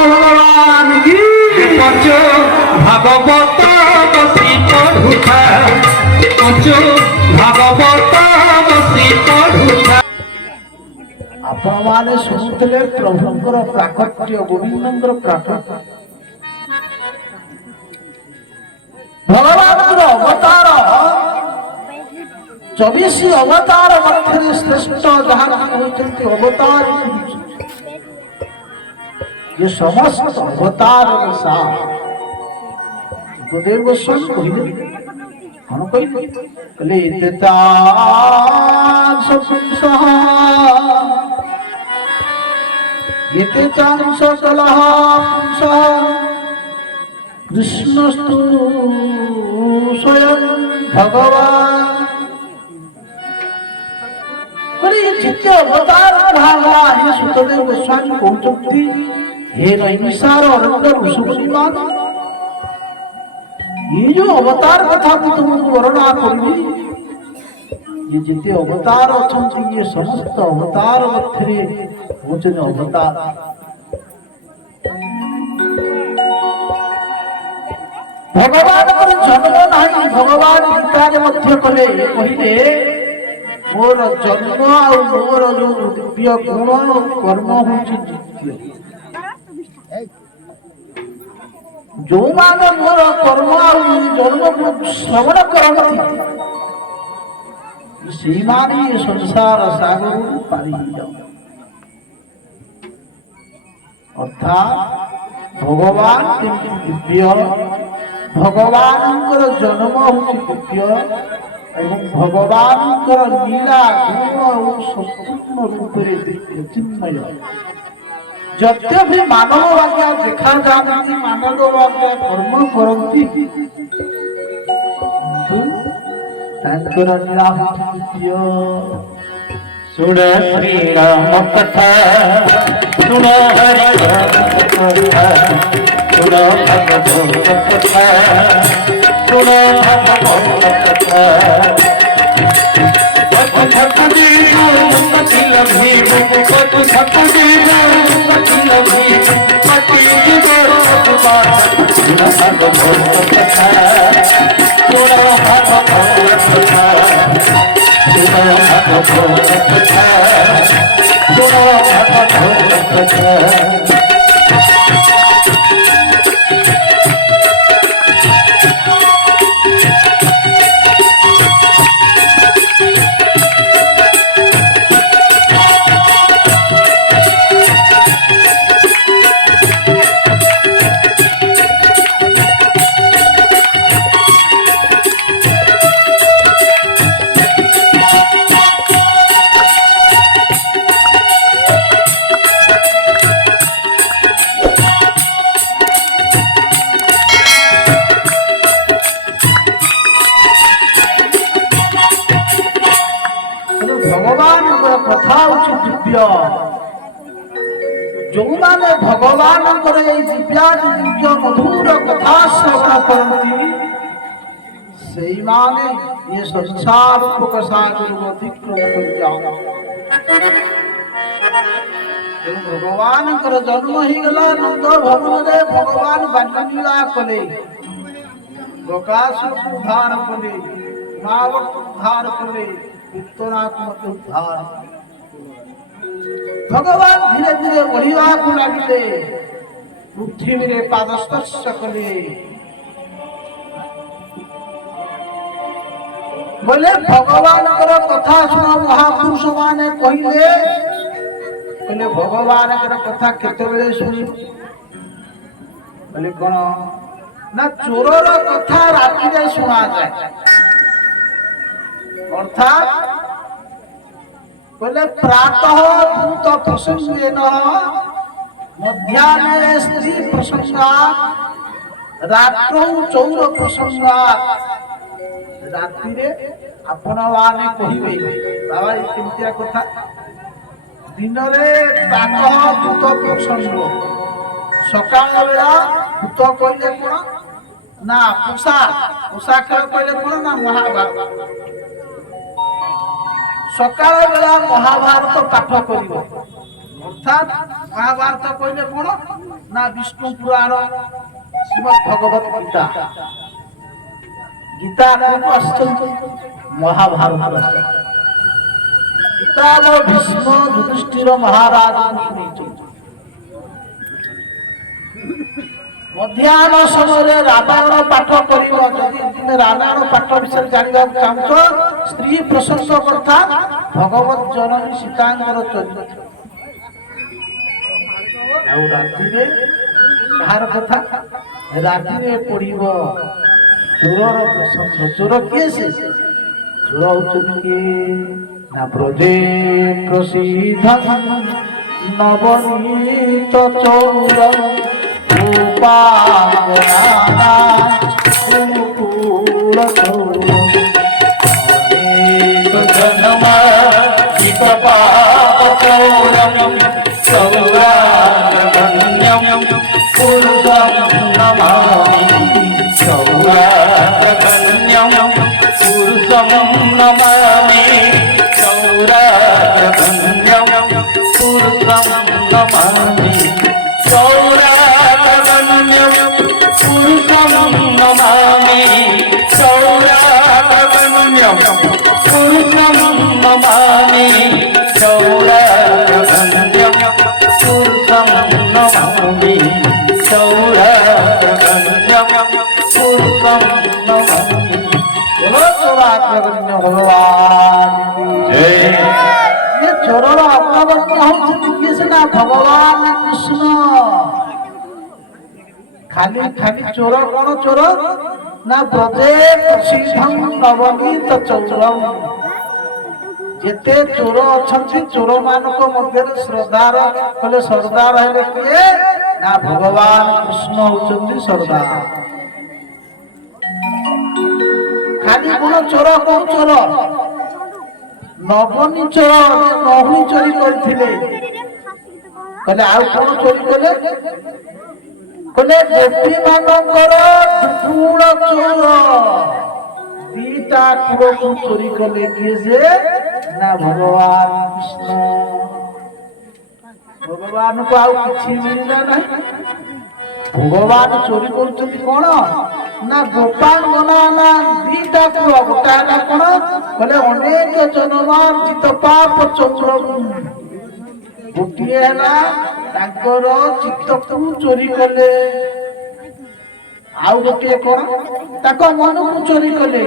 भगवान की पंचो भागवत बसी पढ़ुथा पंचो भागवत बसी पढ़ुथा आपण माने शुणुले प्रभुंकर प्राकट्य गोविंदंकर प्राकट्य भगवान अवतार 24 अवतार मध्य श्रेष्ठ जहाँ होती अवतार ये समस्त अवतार गुरुदेव गोस्वामी कहले हम कहले इते चांस कलह कृष्णस्तु स्वयं भगवान जिते अवतार कहा हे सुतदेव गोस्वामी कहते हे नैमिषार अरण्य ऋषिमान ये जो अवतार कथा तुमको वर्णना करी ये जिते अवतार अच्छा ये समस्त अवतार मध्य होचन अवतार भगवान जन्म नहीं भगवान गीता मध्य कले कहले मोर जन्म और मोर जो दिव्य गुण कर्म होची दिव्य जो माने मोर कर्म और जन्म को श्रवण करती से माने संसार सागर पारी जाओ अर्थात भगवान दिव्य भगवान जन्म होची दिव्य एवं भगवान लीला गुण और संपूर्ण रूप से चिन्मय जद्यपि मानव वाक्य देखा जाती मानव वाक्य कर्म करती लीला सुन श्री राम कथा सुन हरि कथा सुन भगवत कथा सुन भगवत कथा जो माने भगवान दिव्या दिव्य मधुर कथा श्रवण करती से माने ये संसार सागर अतिक्रम कर जाओ भगवान जन्म ही गला नंद भवन रे भगवान बाल्यलीला कले प्रकाश उद्धार कले नावक उद्धार कले उत्तरात्मक उद्धार भगवान धीरे धीरे बढ़िया को लगे पृथ्वी रे पादस्पर्श कले बोले भगवान कथा सुना महापुरुष माने कहले बोले भगवान कथा केते बेले सुनी बोले कोन ना चोरर कथा राति रे सुना जाए अर्थात बोले प्रातः भूत प्रसंगेन मध्याह्ने स्त्री प्रसंगात् रात्रौ चौर प्रसंगात् रात्रि रे आपण माने कहिबे बाबा ये केमतिया कथा दिन रे प्रातः भूत प्रसंग सकाळ बेला भूत कहले कोन ना पूषा पूषा कहले कोन ना महाभारत सकाळ बेला महाभारत पाठ करिवो अर्थात महाभारत कहले कौन ना विष्णु पुराण श्रीमद् भगवत गीता गीता महाभारत गीता भीष्म युधिष्ठिर महाराज मध्याह्न समय रामायण पाठ कर रामायण पाठ विषय जानवा चाहूच स्त्री प्रशंस करता भगवत जननी सीतांकर चरित्र कथा राति पड़ब चोर प्रशंस चोर किए से चोर होती ना ब्रजे प्रसिद्ध नवनीत चौर भगवान कृष्ण खाली खाली चोर कौन चोर ना ब्रजे प्रसिद्धं नवनीत चौरम जेते चोर अच्छा चोर मानक मध्य श्रद्धार कले सरदार है किए ना भगवान कृष्ण होचंती सरदार खाली कौन चोर नवनी चोर नहुनी चोरी करथिले कले आउ कौन चोरी कले कले गोपी मानकर दुपुड़ चोर दीटा कुओं को चोरी कले किए से ना भगवान कृष्ण भगवान को आउ किछि मिलला नहीं भगवान चोरी करछथि कोन ना गोपाल गना ना दीटा कुओं गोटा ना कोन कले अनेक जन्मार जित पाप चक्र गोटिए है तांकर चित्त को चोरी कले आउ गोटे कोन ताको मन को चोरी कले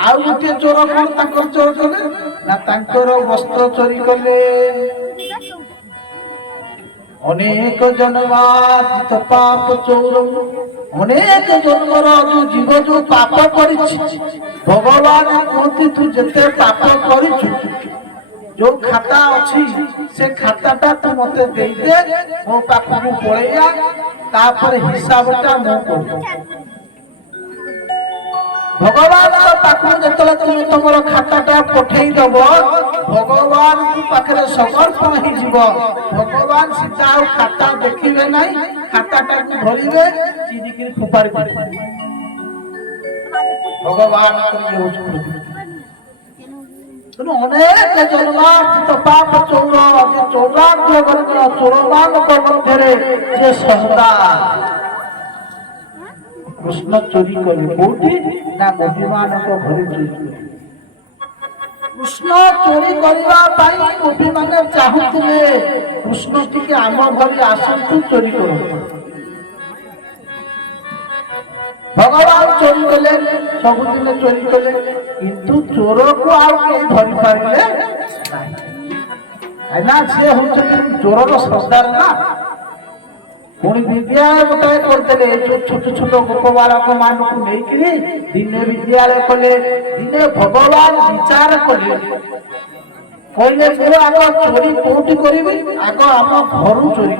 आउ गोटे चोर कोन ताको चोर कले ना तांकर वस्त्र चोरी कले अनेक जन्मार्जित पाप चोर अनेक जन्मर जो जीव जो पाप करिछि भगवान कहती तू जते पाप करिछु जो खाता अच्छी से खाताटा तू मते दे दे मो पाखु पळैया तापर हिसाबटा मो को भगवान पाखु जतले तुम तमर खाताटा पठेई दब भगवान को पाखरे समर्पण ही जीव भगवान सीता खाता देखिबे नहीं खाताटा को धरिबे चिनी के फुपारी भगवान को अनेक जन्मार्जित पाप चौर चौराग्र चोरमान मध्य सरदार कृष्ण चोरी कले कोठी ना गोपीमान घरे चोरी कृष्ण चोरी करबा पाई गोपी माने चाहुथिले कृष्ण टिके आम घरे आसंतु चोरी करो भगवान चोरी कले सबुदिन चोरी कले किंतु चोर को आउ के धरि पारिले नहीं ना से होचे चोरर सरदार ना पुणी विद्यालय गोटाए करते जो छोट छोट गोपबालक को मान को नहीं कि दिने विद्यालय कले दिने भगवान विचार कले कहले मु आग चोरी कोठी करिबी आग आम घर चोरी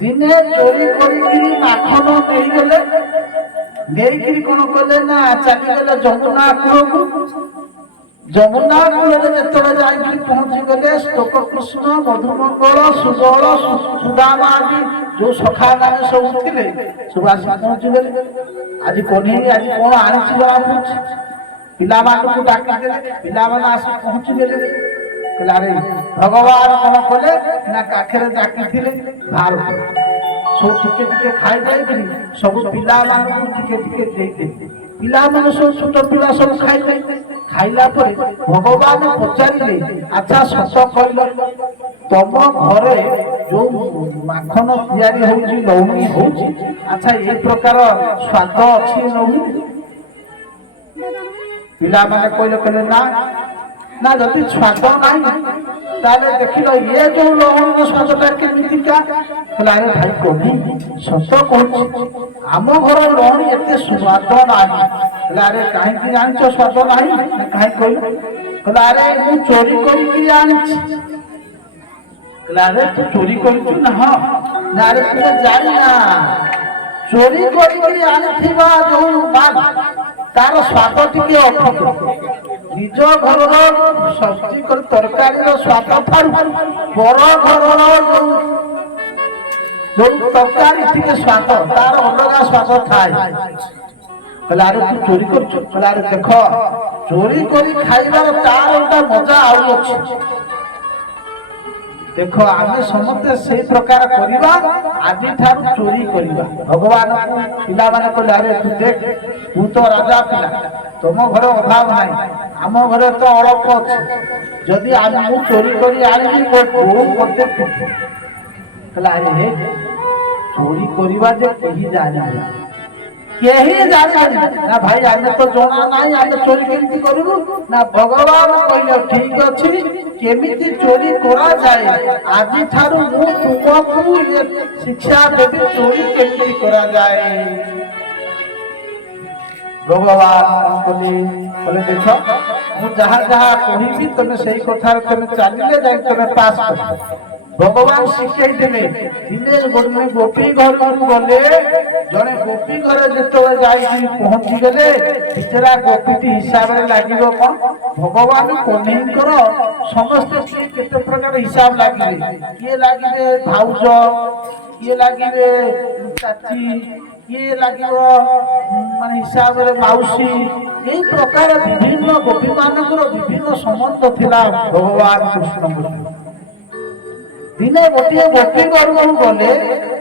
दिने चोरी करी माखन नहीं गले नहीं कौन कले ना चली गले जमुना कूल को जमुना कूल जिते जाकि पहुंची गले स्तोक कृष्ण मधुमंगल सुबल सुदामा आदि जो सखा मैंने सब थे सब आस पहुंची गले आज कन्हई आज कौन आनी पिला डाक पिला आस पहुंची गले କହିଲେ ଆରେ ଭଗବାନ କଣ କଲେ ନା କାଖରେ ଡାକିଥିଲେ ବାହାର ସବୁ ଟିକେ ଟିକେ ଖାଇ ଯାଇକିରି ସବୁ ପିଲାମାନଙ୍କୁ ଟିକେ ଟିକେ ଦେଇଦେଲେ। ପିଲାମାନେ ସବୁ ଛୋଟ ପିଲା ସବୁ ଖାଇଲେ। ଖାଇଲା ପରେ ଭଗବାନ ପଚାରିଲେ ଆଚ୍ଛା ସତ କହିଲ ତମ ଘରେ ଯୋଉ ମାଖନ ତିଆରି ହଉଛି ଲହୁଣୀ ହଉଛି ଆଚ୍ଛା ଏ ପ୍ରକାର ସ୍ୱାଦ ଅଛି ଲହୁଣୀ? ପିଲାମାନେ କହିଲେ କହିଲେ ନା ନା ଯଦି ସ୍ୱାଦ ନାହିଁ ତାହେଲେ ଦେଖିଲ ଇଏ ଯୋଉ ଲହୁଣୀର ସ୍ୱାଦଟା କେମିତିକା? କହିଲେ ଆରେ ଭାଇ କବି ସତ କହୁଛି ଆମ ଘର ଲହୁଣୀ ଏତେ ସ୍ୱାଦ ନାହିଁ। କହିଲେ ଆରେ କାହିଁକି ଜାଣିଛ ସ୍ୱାଦ ନାହିଁ? କାହିଁକି କହିଲ? କହିଲେ ଆରେ ମୁଁ ଚୋରି କରିକି ଆଣିଛି। କହିଲେ ଆରେ ତୁ ଚୋରି କରିଛୁ ନା? ହଁ। ନା ଆରେ ତୁମେ ଜାଣିନା ଚୋରି କରିକି ଆଣିଥିବା ଯୋଉ ମାଲ ତାର ସ୍ୱାଦ ଟିକେ ଅଧିକ। ନିଜ ଘରର ସବଜି କରି ତରକାରୀର ସ୍ୱାଦ ଠାରୁ ପର ଘରର ଯୋଉ ତରକାରୀ ଟିକେ ସ୍ୱାଦ ତାର ଅଲଗା ସ୍ୱାଦ ଥାଏ। କହିଲେ ଆରେ ତୁ ଚୋରି କରୁଛୁ? କହିଲେ ଆରେ ଦେଖ ଚୋରି କରି ଖାଇବାର ତାର ଗୋଟେ ମଜା ଆଉ ଅଛି। ଦେଖ ଆମେ ସମସ୍ତେ ସେଇ ପ୍ରକାର କରିବା ଆଜିଠାରୁ ଚୋରି କରିବା। ଭଗବାନ ପିଲାମାନେ କହିଲେ ଆରେ ତୁ ଦେଖ ତୁ ତ ରାଜା ପିଲା ତମ ଘରେ ଅଭାବ ନାହିଁ ଆମ ଘରେ ତ ଅଳପ ଅଛି। ଯଦି ମୁଁ ଚୋରି କରି ଆଣିବି ମୋ ବୋଉ ମତେ ପିଟିବ। କହିଲେ ଆରେ ହେ ଚୋରି କରିବା ଯେ କେହି ଜାଣିବେ କେହି ଜାଣିବେନି। ନା ଭାଇ ଆମେ ତ ଜଣା ନାହିଁ ଆମେ ଚୋରି କେମିତି କରିବୁ? ନା ଭଗବାନ କହିଲେ ଠିକ ଅଛି କେମିତି ଚୋରି କରାଯାଏ ଆଜିଠାରୁ ମୁଁ ତୁମକୁ ଶିକ୍ଷା ଦେବି ଚୋରି କେମିତି କରାଯାଏ। ଭଗବାନ କଲେ କହିଲେ ଦେଖ ମୁଁ ଯାହା ଯାହା କହିବି ତମେ ସେଇ କଥାରେ ତମେ ଚାଲିଲେ ଯାଇ ତମେ ପାସ୍ କରିବ। ଭଗବାନ ଶିଖେଇ ଦେଲେ। ଦିନେ ଗୋଟେ ଗୋପୀ ଘରକୁ ଗଲେ ଜଣେ ଗୋପୀ ଘରେ ଯେତେବେଳେ ଯାଇକି ପହଞ୍ଚିଗଲେ ବିଚରା ଗୋପୀଟି ହିସାବରେ ଲାଗିବ କଣ? ଭଗବାନ କହ୍ନେଇଙ୍କର ସମସ୍ତେ କିଏ କେତେ ପ୍ରକାର ହିସାବ ଲାଗିବେ। କିଏ ଲାଗିବେ ଭାଉଜ, କିଏ ଲାଗିବେ ଚାଚୀ, କିଏ ଲାଗିବ ମାନେ ହିସାବରେ ମାଉସୀ। ଏଇ ପ୍ରକାର ବିଭିନ୍ନ ଗୋପୀ ମାନଙ୍କର ବିଭିନ୍ନ ସମ୍ବନ୍ଧ ଥିଲା ଭଗବାନ କୃଷ୍ଣଙ୍କ। ଦିନେ ଗୋଟିଏ ଗୋପୀ ଘରକୁ ଗଲେ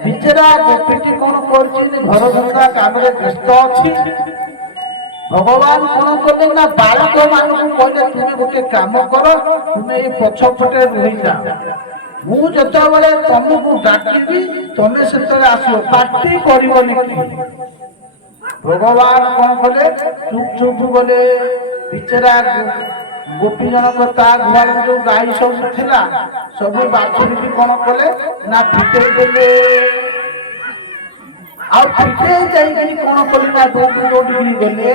ବିଚରା ଗୋପୀଟି କଣ କରୁଛି ଘର ଧନ୍ଦା କାମରେ ବ୍ୟସ୍ତ ଅଛି। ଭଗବାନ କଣ କଲେ ନା ବାଳକ ମାନଙ୍କୁ କହିଲେ ତୁମେ ଗୋଟେ କାମ କର ତୁମେ ଏଇ ପଛପଟେ ରହିଯାଅ ମୁଁ ଯେତେବେଳେ ତମକୁ ଡାକିବି ତମେ ସେତେବେଳେ ଆସିବ ପାଟି କରିବନି। ଭଗବାନ କଣ କଲେ ଚୁପ ଚୁପ ଗଲେ। ବିଚରା ଗୋପୀ ଜଣକ ତା ଗୁହାଳ ଯୋଉ ଗାଈ ସବୁ ଥିଲା ସବୁ ବାଛୁରୀକି କଣ କଲେ ନା ଫିଟେଇ ଦେଲେ। ଆଉ ଫିଟେଇ ଯାଇକି କଣ କଲେ ନା ଦୌଡ଼ିକି ଗଲେ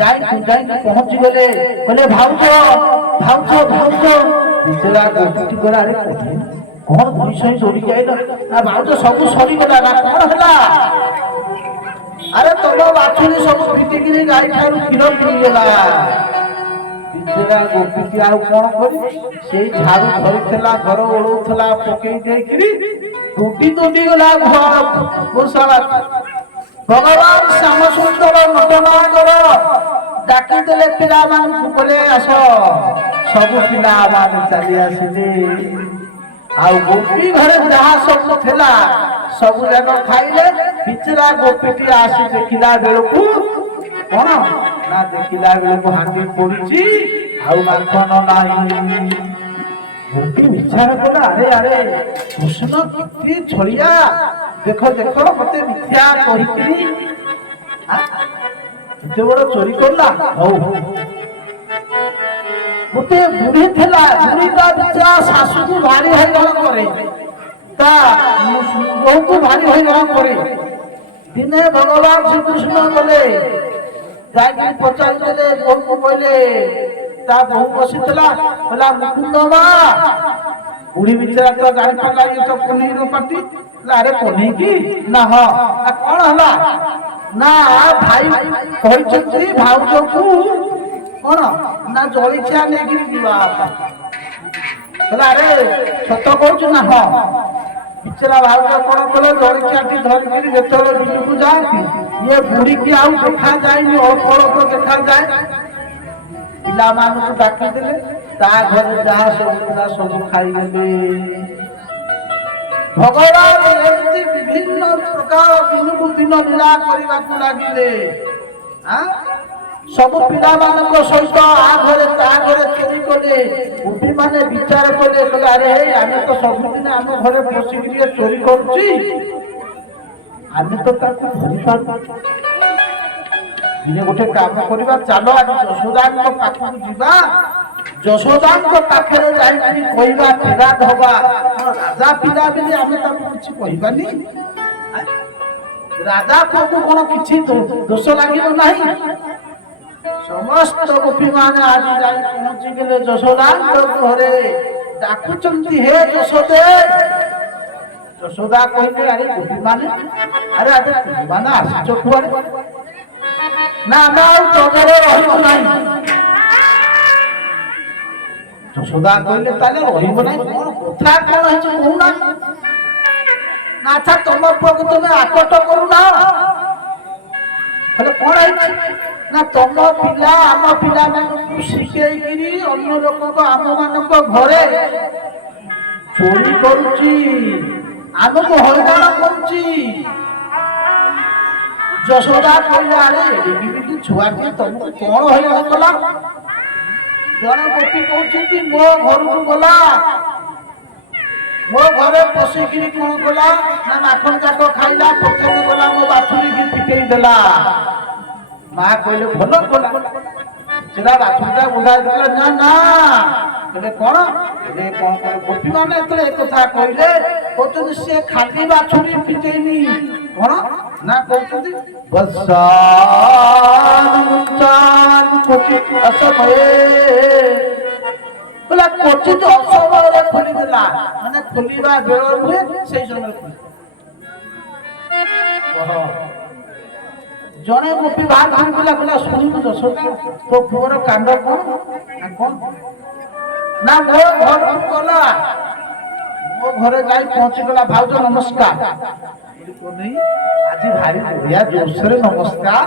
ଯାଇକି ପହଞ୍ଚି ଗଲେ। କହିଲେ ଭାଉଜ ଭାଉଜ ଭାଉଜ। ବିଚରା ଗୋପୀଟି ଗଲା ଆରେ କଣ ଧଇଁ ସଇଁ ଦୌଡ଼ିକି ଆଇଲ? ନା ଭାଉଜ ସବୁ ସରିଗଲା। ନା କଣ ହେଲା? ଆରେ ତମ ବାଛୁରୀ ସବୁ ଫିଟିକିରି ଗାଈ ଠାରୁ କ୍ଷୀର ପିଇଗଲା। ବିଚରା ଗୋପୀଟି ଆଉ କଣ କରି ସେଇ ଝାଡୁ ଧରିଥିଲା ଘର ଓଳଉଥିଲା ପକେଇ ଦେଇକିରି ଦୌଡ଼ି ଗଲା ଗୋଶାଳା। ଭଗବାନ ଶ୍ୟାମ ସୁନ୍ଦର ନଟନାଗର ଡାକିଦେଲେ ପିଲାମାନଙ୍କୁ କହିଲେ ଆସ। ସବୁ ପିଲାମାନେ ଚାଲି ଆସିଲେ। ଆଉ ଗୋପୀ ଘରେ ଯାହା ସବୁ ଥିଲା ସବୁ ଯାକ ଖାଇଲେ। ବିଚରା ଗୋପୀଟି ଆସି ଦେଖିଲା ବେଳକୁ କଣ ନା ଦେଖିଲା ବେଳକୁ ହାଣ୍ଡି ପଡିଛି ଆଉ ମାଖନ ନାହିଁ। ଗୋପୀ ବିଚାର କଲା ଆରେ ଆରେ କୃଷ୍ଣ କେତେ ଛଳିଆ ଦେଖ ଦେଖ ମତେ ମିଥ୍ୟା କହିକିରି ଏତେ ବଡ ଚୋରି କଲା। ହଉ ଗୋଟେ ବୁଢୀ ଥିଲା ବୁଢୀଟା ବିଚରା ଶାଶୁକୁ ଭାରି ହଇରାଣ କରେ ତା ବୋହୂକୁ ଭାରି ହଇରାଣ କରେ। ଦିନେ ଭଗବାନ ଶ୍ରୀକୃଷ୍ଣ ଗଲେ ଯାଇକି ପଚାରିଦେଲେ ବୋହୂକୁ କହିଲେ ତା ବୋହୂ ବସିଥିଲା କହିଲା ମୁକୁନ୍ଦ ମା। ବୁଢୀ ବିଚରା ତ ଜାଣିପାରିଲା ଇଏ ତ କହ୍ନେଇର ପାଟି। ଆରେ କହ୍ନେଇକି? ନା ହଁ। କଣ ହେଲା? ନା ଭାଇ କହିଛନ୍ତି ଭାଉଜକୁ କଣ ନା ଜଳଖିଆ ନେଇକିରି ଯିବା। କହିଲା ଆରେ ସତ କହୁଛୁ? ନା ହଁ। ବିଚରା ଭାଉଜ କଣ କଲେ ଜଳଖିଆଟି ଧରିକିରି ଯେତେବେଳେ ବିଲକୁ ଯାଆନ୍ତି ଇଏ ବୁଢୀକି ଆଉ ଦେଖାଯାଏନି ଅଳ୍ପ ଅଳ୍ପ ଦେଖାଯାଏ। ପିଲାମାନଙ୍କୁ ଡାକିଦେଲେ ତା ଘରେ ଯାହା ସବୁ ଥିଲା ସବୁ ଖାଇଗଲେ। ଭଗବାନ ଏମିତି ବିଭିନ୍ନ ପ୍ରକାର ଦିନକୁ ଦିନ ଲୀଳା କରିବାକୁ ଲାଗିଲେ। ସବୁ ପିଲାମାନଙ୍କ ସହିତ ଆ ଘରେ ତା ଘରେ ଚୋରି କଲେ। ଗୋପୀମାନେ ବିଚାର କଲେ, କହିଲେ ଆରେ ଆମେ ତ ସବୁଦିନ ଆମ ଘରେ ବସିକି ଟିକେ ଚୋରି କରୁଛି, ଆମେ ତ ତାକୁ ଧରିପାରୁଛୁ। ଦିନେ ଗୋଟେ କାମ କରିବା, ଚାଲ ଆଜି ଯଶୋଦାଙ୍କ ପାଖକୁ ଯିବା, ଯଶୋଦାଙ୍କ ପାଖରେ ଯାଇକି କହିବା, ଫେରାଦ ହବା। ରାଜା ପିଲା ବୋଲି ଆମେ ତାକୁ କିଛି କହିବାନି, ରାଜା ପୁଅକୁ କଣ କିଛି ଦୋଷ ଲାଗିବ ନାହିଁ। ସମସ୍ତ ଗୋପୀମାନେ ଆଜି ଯାଇ ପହଞ୍ଚିଗଲେ ଯଶୋଦାଙ୍କ ଘରେ। ଡାକୁଛନ୍ତି, ହେ ଯଶୋଦେ। ଯଶୋଦା କହିଲେ, ଆରେ ଗୋପୀମାନେ, ଆରେ ଆଜି ତୁମମାନେ ଆସିଛ କୁଆଡେ? ନା ଆମେ ଆଉ ତମରେ ରହିବୁ ନାହିଁ। ଯଶୋଦା କହିଲେ, ତାହେଲେ ରହିବ ନାହିଁ? କଣ କଥା କଣ ହେଇଛି କହୁନା? ନା ଆଚ୍ଛା ତମ ପୁଅକୁ ତମେ ଆକଟ କରୁନା? ହେଲେ କଣ ହେଇଛି? ନା ତମ ପିଲା ଆମ ପିଲାମାନଙ୍କୁ ଶିଖେଇକିରି ଅନ୍ୟ ଲୋକଙ୍କ ଆମ ମାନଙ୍କ ଘରେ ଚୋରି କରୁଛି, ଆମକୁ ହଇରାଣ କରୁଛି। ଯଶୋଦା କହିଲା, ଆରେ ଏମିତି ଛୁଆଟି ତମକୁ କଣ ହଇରାଣ କଲା? ଜଣେ ଗୋପୀ କହୁଛନ୍ତି, ମୋ ଘରକୁ ଗଲା, ମୋ ଘରେ ପଶିକିରି କଣ କଲା ନା ମାଖନ ଯାକ ଖାଇଲା, ପ୍ରଥମେ ଗଲା ମୋ ବାଛୁରୀକି ପିଟେଇ ଦେଲା। ମା କହିଲେ, ଭଲ କଲା, ସେଟା ବାଛୁରୀଟା ବୁଝା ଦେଲା। ନା ନା, କହିଲେ କଣ? କହିଲେ କଣ କଣ ଗୋପୀମାନେ ଯେତେବେଳେ ଏକଥା କହିଲେ, କହୁଛନ୍ତି ସେ ଖାଲି ବାଛୁରୀ ପିଟେଇନି, କଣ ନା କହୁଛନ୍ତି କ୍ୱଚିତ ଅସମୟରେ ଖୋଲିଦେଲା, ମାନେ ଖୋଲିବା ବେଳ ନୁହେଁ, ସେଇ ସମୟରେ ଖୋଲି। ଜଣେ ଗୋପୀ ବାହାର ପିଲା କହିଲା, ଶୁଣିବୁ ଯଶୋଦା, ତୋ ପୁଅର କାଣ୍ଡ କଣ? ନା ମୋ ଘରକୁ ଗଲା, ମୋ ଘରେ ଯାଇ ପହଞ୍ଚିଗଲା, ଭାଉଜ ନମସ୍କାର। ଆଜି ଭାରି ବଢିଆ ଜୋରସରେ ନମସ୍କାର,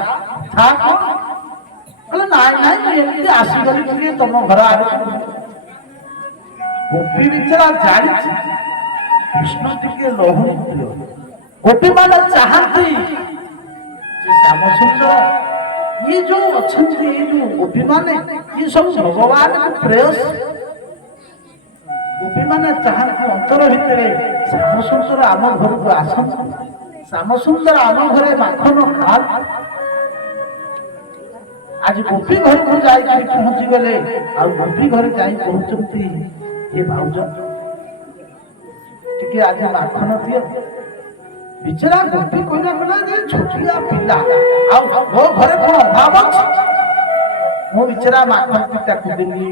କହିଲେ ନାଇଁ ନାଇଁ ମୁଁ ଏମିତି ଆସିଗଲି ଟିକେ ତମ ଘର ଆଡକୁ। ଗୋପୀ ବିଚରା ଜାଣିଛି କୃଷ୍ଣ ଟିକେ ଲହୁଣୀ ପ୍ରିୟ। ଗୋପୀ ମାନେ ଚାହାନ୍ତି ଯେ ଶ୍ୟାମସୁନ୍ଦର ଇଏ ଯୋଉ ଅଛନ୍ତି, ଏଇ ଯୋଉ ଗୋପୀ ମାନେ ଇଏ ସବୁ ଭଗବାନଙ୍କ ପ୍ରେୟସ। ଗୋପୀ ମାନେ ଚାହାନ୍ତି ଅନ୍ତର ଭିତରେ ଶ୍ୟାମସୁନ୍ଦର ଆମ ଘରକୁ ଆସନ୍ତୁ, ଶ୍ୟାମସୁନ୍ଦର ଆମ ଘରେ ମାଖନ ଖାଆନ୍ତୁ। ଆଜି ଗୋପୀ ଘରକୁ ଯାଇକି ପହଞ୍ଚି ଗଲେ, ଆଉ ଗୋପୀ ଘରେ ଯାଇ କହୁଛନ୍ତି, ଏ ଭାଉଜ ଟିକେ ଆଜି ମାଖନ ଦିଅ। ବିଚରା ଗୋପୀ କହିଲା, କହିଲା ଯେ ଛୋଟିଆ ପିଲା, ଆଉ ମୋ ଘରେ କଣ ଅଭାବ ଅଛି? ମୁଁ ବିଚରା ମାଖନ ତାକୁ ଦେଲି,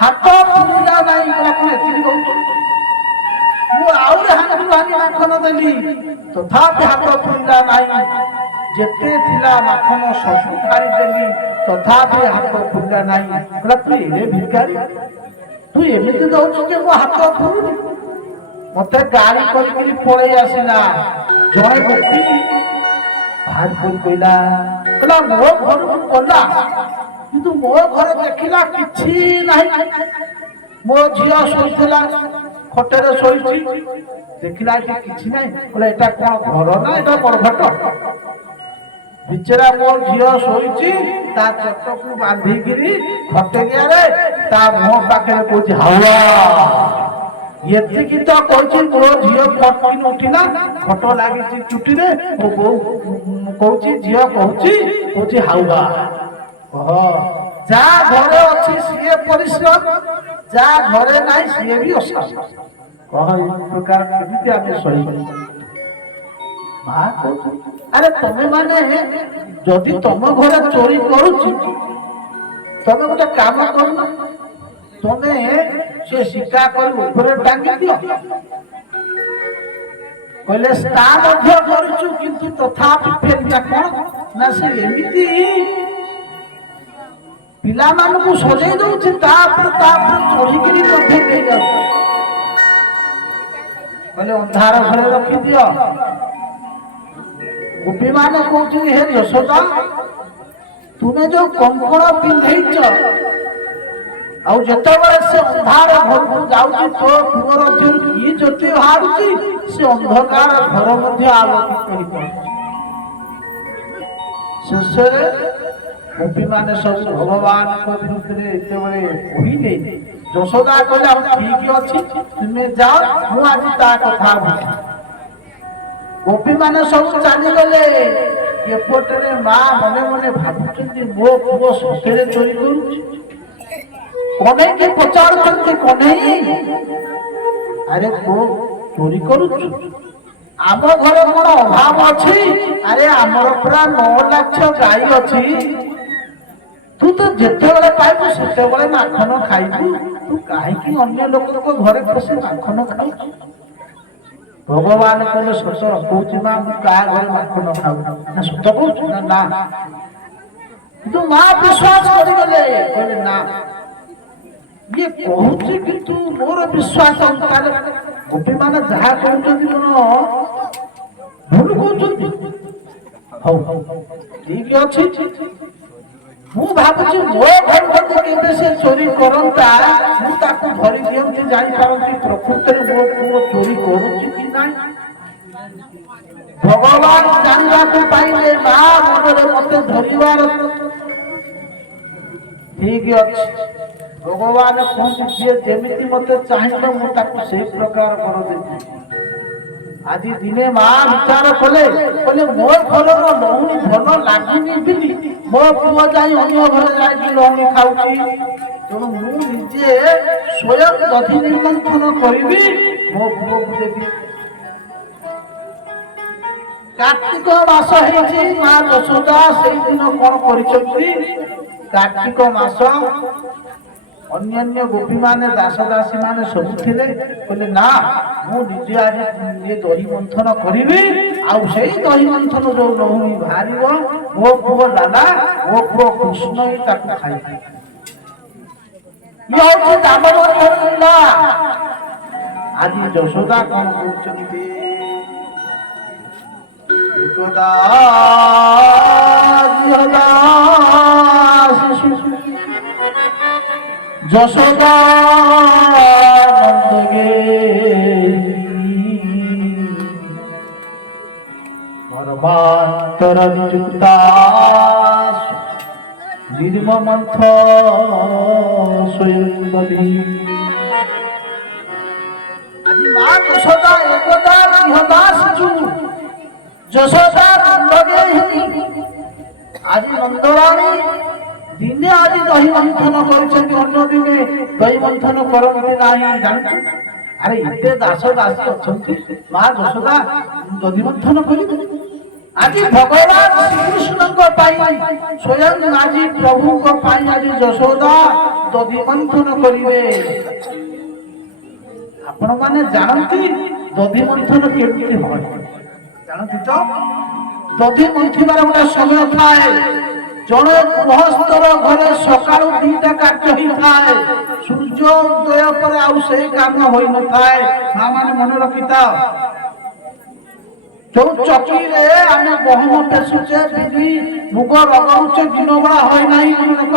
ହାତ ପୁରିଲା ନାହିଁ। କହିଲା କଣ ଏତିକି ଦଉଛ? ମୁଁ ଆହୁରି ହାତରୁ ଆଣି ମାଖନ ଦେଲି, ତଥାପି ହାତ ପୁରିଲା ନାହିଁ। ଯେତେ ଥିଲା ମାଖନ ସବୁ ଖାଇଦେଲି, ତଥାପି ହାତ ପୁରିଲା ନାହିଁ। କହିଲା ତୁ ଏ ଭିକାରୀ, ତୁ ଏମିତି ଦଉଛୁ ଯେ ମୋ ହାତ ପୁରୁନି। ମତେ ଗାଳି କରିକି ପଳେଇ ଆସିଲା। ଜଣେ ଗୋପୀ ଭାରି କରି କହିଲା, କହିଲା ମୋ ଘରକୁ ଗଲା, କିନ୍ତୁ ମୋ ଘରେ ଦେଖିଲା କିଛି ନାହିଁ। ମୋ ଝିଅ ଶୋଇଥିଲା, ଖଟରେ ଶୋଇଛି, ଦେଖିଲା ଏଠି କିଛି ନାହିଁ। କହିଲା ଏଟା କଣ ଘର ନା ଏଟା ବରଘଟ? ବିଚରା ମୋ ଝିଅ ଶୋଇଛି, ତା ଚଟକୁ ବାନ୍ଧିକିରି ଖଟେଇଆରେ ତା ମୁହଁ ପାଖରେ କହୁଛି ହାୱା। ଏତିକି ତ କହୁଛି, ମୋ ଝିଅ ପଟକିନି ଉଠିଲା, ଖଟ ଲାଗିଛି ଚୁଟିରେ, ମୋ ବୋଉ କହୁଛି, ଝିଅ କହୁଛି ହାୱା। ଯାହା ଘରେ ଅଛି ସିଏ ପରିଶ୍ରମ, ଯାହା ଘରେ ନାହିଁ ସିଏ ବି ଅଶାନ୍ତ। କହ ଏଇ ପ୍ରକାର କେମିତି ଆମେ ସହିବୁ? ମା କହୁଛି, ଆରେ ତମେ ମାନେ ଯଦି ତମ ଘରେ ଚୋରି କରୁଛି, ତମେ ଗୋଟେ କାମ କରୁନ, ତମେ ସେ ଶିକା କରି ଉପରେ ଟାଙ୍ଗି ଦିଅ। କହିଲେ ତା ମଧ୍ୟ କରିଛୁ, କିନ୍ତୁ ତଥାପି ଫେରିଲା କଣ ନା ସେ ଏମିତି ପିଲାମାନଙ୍କୁ ସଜେଇ ଦଉଛି, ତାପରେ ଚଢିକିରି ମଧ୍ୟ ନେଇଯାଉଛି। କହିଲେ ଅନ୍ଧାର ଘରେ ରଖିଦିଅ। ଗୋପୀ ମାନେ କହୁଛନ୍ତି, ହେ ଯଶୋଦା, ତୁମେ ଯୋଉ କଙ୍କଣ ପିନ୍ଧେଇଛ, ଆଉ ଯେତେବେଳେ ସେ ଅନ୍ଧାର ଘରକୁ ଯାଉଛି ତୋ ପୁଅର ଯେଉଁ କି ଜ୍ୟୋତି ବାହାରୁଛି ସେ ଅନ୍ଧକାର ଘର ମଧ୍ୟ ଆଲୋକିତ କରିପାରୁଛି। ଶେଷରେ ଗୋପୀମାନେ ସବୁ ଭଗବାନଙ୍କ ବିରୁଦ୍ଧରେ ଯେତେବେଳେ କହିଲେ ଯଶୋଦା କହିଲେ ଆଉ ଠିକ ଅଛି ତୁମେ ଯାଅ ମୁଁ ଆଜି ତା କଥା ବୁଝିବି। ଗୋପୀମାନେ ସବୁ ଚାଲିଗଲେ। ଏପଟରେ ମା ମନେ ମନେ ଭାବୁଛନ୍ତି ମୋ ପୁଅ ସତରେ ଚୋରି କରୁଛି। କନେଇକି ପଚାରୁଛନ୍ତି କନେଇ ଆରେ ପୁଅ ଚୋରି କରୁଛୁ ଆମ ଘରେ କଣ ଅଭାବ ଅଛି? ଆରେ ଆମର ପୁରା 9 ଲକ୍ଷ ଗାଈ ଅଛି। ତୁ ତ ଯେତେବେଳେ ପାଇବୁ ସେତେବେଳେ ମାଖନ ଖାଇବୁ। ତୁ କାହିଁକି ଅନ୍ୟ ଲୋକଙ୍କ ଘରେ ପଶି ମାଖନ ଖାଉଛୁ? ଭଗବାନ କହିଲେ ସତ କହୁଛି ମା ମୁଁ କାହା ଘରେ ମାଖନ ଖାଉନି। ନା ସତ କହୁଛୁ? ନା ନା। କିନ୍ତୁ ମା ବିଶ୍ୱାସ କରିଗଲେ କହିଲେ ନା ଇଏ କହୁଛି କିନ୍ତୁ ମୋର ବିଶ୍ୱାସ ଅନୁସାରେ ଗୋପୀମାନେ ଯାହା କହୁଛନ୍ତି କଣ ଭୁଲ କହୁଛନ୍ତି? ହଉ ଠିକ ଅଛି ମୁଁ ଭାବୁଛି ମୋ ଘରକୁ କେବେ ସେ ଚୋରି କରନ୍ତା ମୁଁ ତାକୁ ଧରି ଦିଅନ୍ତି ଜାଣିପାରନ୍ତି ପ୍ରକୃତରେ ମୋ ପୁଅ ଚୋରି କରୁଛି କି ନାହିଁ। ଭଗବାନ ଜାଣିବାକୁ ପାଇଲେ ମା ମନରେ ମତେ ଧରିବାର ଠିକ ଅଛି। ଭଗବାନ କୁହନ୍ତି ଯିଏ ଯେମିତି ମତେ ଚାହିଁବ ମୁଁ ତାକୁ ସେଇ ପ୍ରକାର ବର ଦେବି। ଆଜି ଦିନେ ମା ବିଚାର କଲେ କହିଲେ ମୋ ଘରର ଲହୁଣୀ ଭଲ ଲାଗୁନି ବୋଲି ମୋ ପୁଅ ଯାଇ ଅନ୍ୟ ଘରେ ଯାଇକି ଲହୁଣୀ ଖାଉଛି। ତେଣୁ ମୁଁ ନିଜେ ସ୍ୱୟଂ ଦଧି ନିର୍ମନ୍ଥନ କରିବି ମୋ ପୁଅକୁ ଦେବି। କାର୍ତ୍ତିକ ମାସ ହେଇଛି ମା ଯଶୋଦା ସେଇଦିନ କଣ କରିଛନ୍ତି? କାର୍ତ୍ତିକ ମାସ ଅନ୍ୟାନ୍ୟ ଗୋପୀ ମାନେ ଦାସ ଦାସୀ ମାନେ ସବୁ ଥିଲେ। କହିଲେ ନା ମୁଁ ନିଜେ ଆଜି ଇଏ ଦହି ମନ୍ଥନ କରିବି ଆଉ ସେଇ ଦହି ମନ୍ଥନ ଯୋଉ ଲହୁଣୀ ବାହାରିବ ମୋ ପୁଅ ଲାଲା ମୋ ପୁଅ କୃଷ୍ଣ ହିଁ ତାକୁ ଖାଇବେ। ଇଏ ହଉଛି ଦାମୋଦର ଲୀଳା। ଆଜି ଯଶୋଦା କଣ କରୁଛନ୍ତି? একদা যশোদা নন্দগে ধর্মান্তরযুক্তা নির্মমন্থ স্বয়ং দধি। আজি মা যশোদা একদা গৃহদা শিশু যশোদা নন্দগে আজি নন্দরানী দিনে আজি দহি মন্থন କରିଛନ୍ତି। ଅନ୍ୟ ଦିନେ ଦହି ମନ୍ଥନ କରନ୍ତି ନାହିଁ ଜାଣନ୍ତି। ଆରେ ଏତେ ଦାସ ଦାସୀ ଅଛନ୍ତି ମା ଯଶୋଦା ଦହି ମନ୍ଥନ କରିବେ। ଆଜି ଭଗବାନ ଶ୍ରୀକୃଷ୍ଣଙ୍କ ପାଇଁ ସ୍ୱୟଂ ଆଜି ପ୍ରଭୁଙ୍କ ପାଇଁ ଆଜି ଯଶୋଦା ଦହି ମନ୍ଥନ କରିବେ। ଆପଣ ମାନେ ଜାଣନ୍ତି ଦଧି ମନ୍ଥନ କେମିତି হয়? ଜାଣନ୍ତି ତ? ଦଧି ମନ୍ଥିବାର ଗୋଟେ ସମୟ ଥାଏ। ଜଣେ ଗୃହସ୍ଥର ଘରେ ସକାଳୁ 2ଟା କାର୍ଯ୍ୟ ହେଇଥାଏ। ସୂର୍ଯ୍ୟ ଉଦୟ ପରେ ଆଉ ସେଇ କାମ ହୋଇନଥାଏ। ମା ମାନେ ମନେ ରଖିଥାଅ। ଯୋଉ ଚକିରେ ଆମେ ଗହମ ପେଷୁଛେ ବିରି ମୁଗ ରଗଡୁଛେ ଦିନ ବେଳା হয় ନାହିଁ ମନେ ରଖ।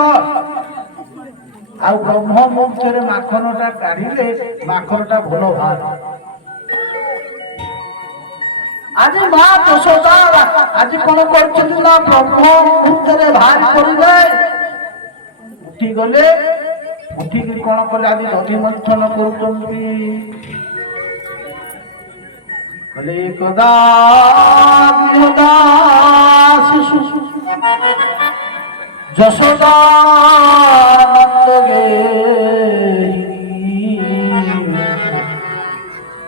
ଆଉ ବ୍ରହ୍ମ ମୁହୂର୍ତ୍ତରେ ମାଖନଟା କାଢିଲେ ମାଖନଟା ଭଲ ବାହାରେ। ଆଜି ମା ଯଶୋଦା ଆଜି କଣ କରୁଛନ୍ତି ନା ବ୍ରହ୍ମ ମୁହୂର୍ତ୍ତରେ ବାହାରି ପଡିଲେ। ଉଠିଗଲେ ଉଠିକି କଣ କଲେ ଆଜି ଦଧି ମନ୍ଥନ କରୁଛନ୍ତି। କହିଲେ ଏକଦା ଗୃହଦା ଶିଶୁ যশোদা নন্দগে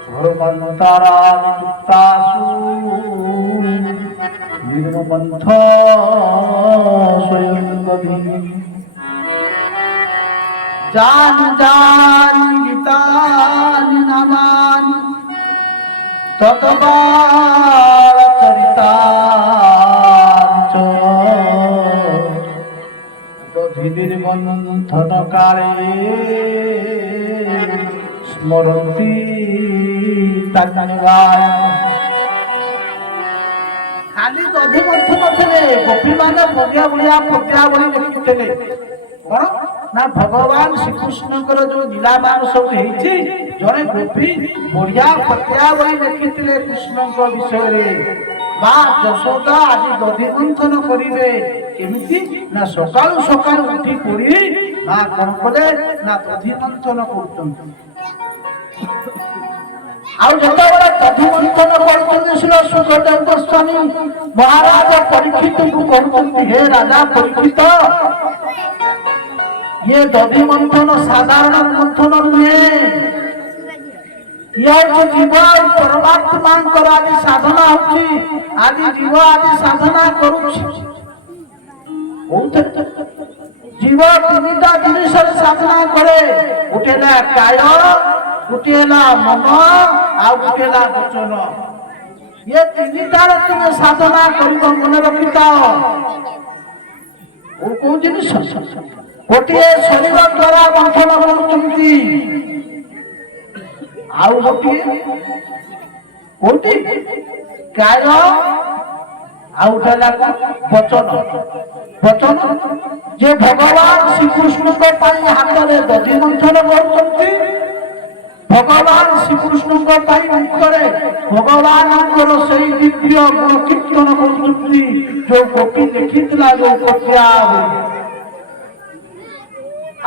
ধর্মান্তরা যুক্তাসু নির্মমন্থ স্বয়ং দধি। জানি জানি গীতানি নামানি ততবার চরিতা নির্মন্থন কালে স্মরন্তি খালি দধি মন্থন ଥିଲେ ଗୋପୀ ମାନେ ବଗିଆ ଭଳିଆ ପଟିଆ ଭଳି ଲେଖିଥିଲେ। କଣ ନା ଭଗବାନ ଶ୍ରୀକୃଷ୍ଣଙ୍କର ଯୋଉ ଲୀଳାମାନ ସବୁ ହେଇଛି ଜଣେ ଗୋପୀ ବଢିଆ ଫତିଆ ବହି ଲେଖିଥିଲେ କୃଷ୍ଣଙ୍କ ବିଷୟରେ। ମା ଯଶୋଦା ଆଜି ଦଧି ମନ୍ଥନ କରିବେ କେମିତି ନା ସକାଳୁ ସକାଳୁ ଉଠି ପଡି ମା କଣ କଲେ ନା ଦଧି ମନ୍ଥନ କରୁଛନ୍ତି। ଆଉ ଯେତେବେଳେ ଦଧି ମନ୍ଥନ କରୁଛନ୍ତି ଶ୍ରୀ ସୁଖଦେବ ଗୋସ୍ୱାମୀ ମହାରାଜ ପରୀକ୍ଷିତଙ୍କୁ କହୁଛନ୍ତି ହେ ରାଜା ପରୀକ୍ଷିତ ये दधि मंथन साधारण मंथन नुहे ये जीव परमात्मा आज साधना होची आज जीव आज साधना करुछि जीव तीनटा जिनिस साधना करे उठेला काय उठेला मन आ उठेला वचन ये तीनटार तुम साधना करिबो मन रखिताओ ओ कोन जिनिस गोटे शरीर द्वारा मंथन करुचंती आउ गोटे कोटी काय आउला वचन वचन जे भगवान श्रीकृष्ण को पाई हाथ में दधि मंथन करुचंती भगवान श्रीकृष्ण को पाई मुखरे भगवान से दिव्य गुण कीर्तन करुचंती जो गोपी लिखितला जो पत्या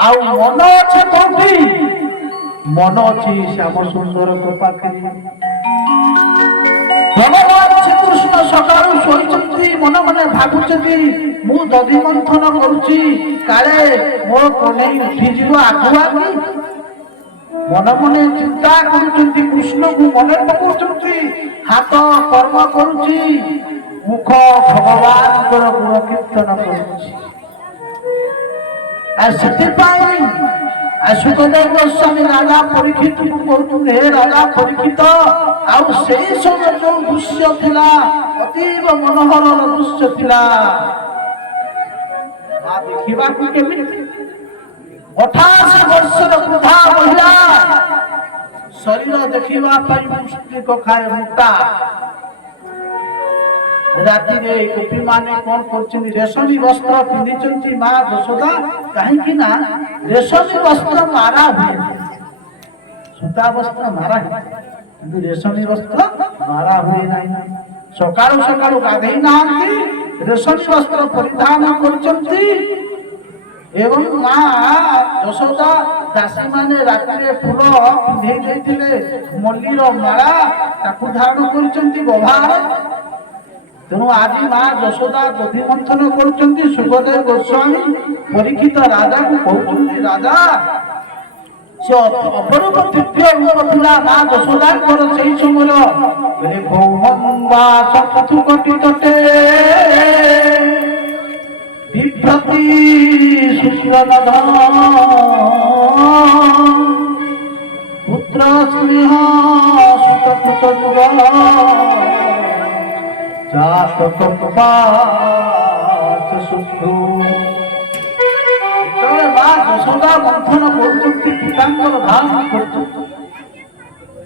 आउ मन अच्छे कोठी मन अच्छी श्याम सुंदर को पाखे भगवान श्रीकृष्ण सकाळु सोईचंती मन मन भाबुचंती मु दधि मंथन करूची काले मो कोने उठी जीव आगुआ मन मन चिंता करूचंती कृष्ण को मन पकाउचंती हाथ कर्म करूची मुख भगवान गुण कीर्तन करूची सुखदेव गोस्वामी राजा परीक्षित को कहते हे राजा परीक्षित आउ से समय जो दृश्य थिला अतीव मनोहर दृश्य थिला देखा केमी 88 वर्षर वृद्धा महिला शरीर देखा पुष्टि को खाए मोटा राति रे गोपी माने कौन करछिन रेशमी वस्त्र पिंधिचंती मां यशोदा काहे कि ना रेशमी वस्त्र मारा हुए सूता वस्त्र मारा है किंतु रेशमी वस्त्र मारा हुए नहीं सकाळु सकाळु गाधै नांती रेशमी वस्त्र परिधान करछंती एवं मां यशोदा दासी माने राति रे फूल पिंधै दैथिले मल्लीर माला ताकु धारण करछंती व्यवहार तेणु आज मां यशोदा दधि मंथन करुचंती सुखदेव गोस्वामी परीक्षित राजा को कहउचंती राजा से अपरूप दिव्य रूप थिला मां यशोदा कर सेही समय रे भौमंगा चतु कोटि तटे विभ्रति शुक्लनधन पुत्र स्नेह सुत पुत्र यशोदा मंथन करुचंती पितांकर धारण करुचंती